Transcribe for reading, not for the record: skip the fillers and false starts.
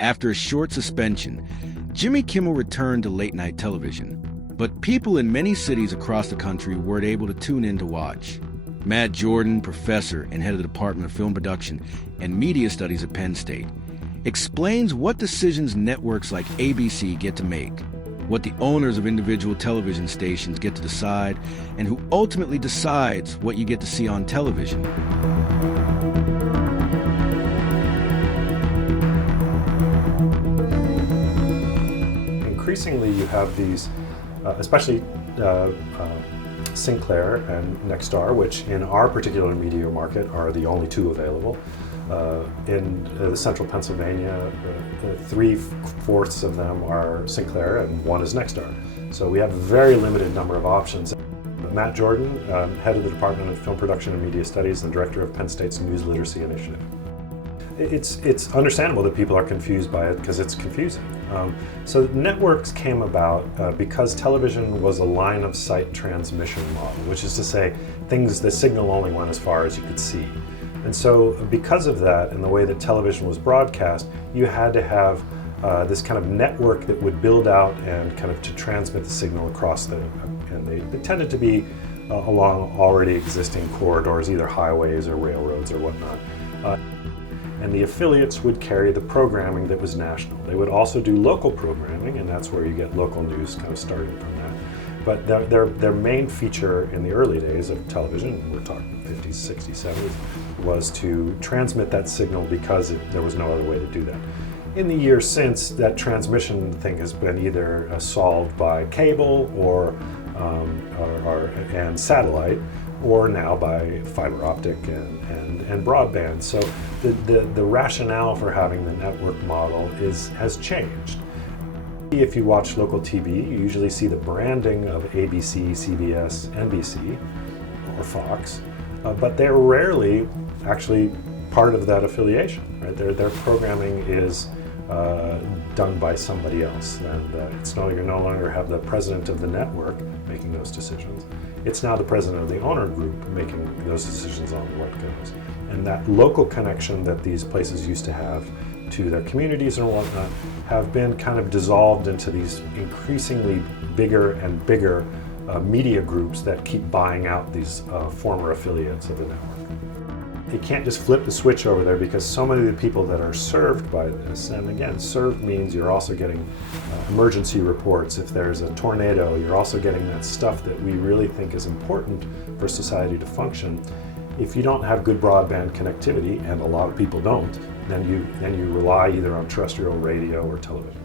After a short suspension, Jimmy Kimmel returned to late-night television. But people in many cities across the country weren't able to tune in to watch. Matt Jordan, professor and head of the Department of Film Production and Media Studies at Penn State, explains what decisions networks like ABC get to make, what the owners of individual television stations get to decide, and who ultimately decides what you get to see on television. Increasingly, you have these, especially Sinclair and Nexstar, which in our particular media market are the only two available. In central Pennsylvania, 3/4 of them are Sinclair and one is Nexstar. So we have a very limited number of options. Matt Jordan, head of the Department of Film Production and Media Studies and director of Penn State's News Literacy Initiative. It's understandable that people are confused by it because it's confusing. So networks came about because television was a line of sight transmission model, which is to say the signal only went as far as you could see. And so because of that and the way that television was broadcast, you had to have this kind of network that would build out and kind of to transmit the signal across and they tended to be along already existing corridors, either highways or railroads or whatnot. And the affiliates would carry the programming that was national. They would also do local programming, and that's where you get local news kind of starting from that. But their main feature in the early days of television, we're talking 50s, 60s, 70s, was to transmit that signal because there was no other way to do that. In the years since, that transmission thing has been either solved by cable and satellite, or now by fiber optic and broadband. So the rationale for having the network model has changed. If you watch local TV, you usually see the branding of ABC, CBS, NBC, or Fox, but they're rarely actually part of that affiliation, right? Their programming is done by somebody else, and you no longer have the president of the network making those decisions. It's now the president of the owner group making those decisions on what goes. And that local connection that these places used to have to their communities and whatnot have been kind of dissolved into these increasingly bigger and bigger media groups that keep buying out these former affiliates of the network. You can't just flip the switch over there because so many of the people that are served by this, and again, served means you're also getting emergency reports. If there's a tornado, you're also getting that stuff that we really think is important for society to function. If you don't have good broadband connectivity, and a lot of people don't, then you rely either on terrestrial radio or television.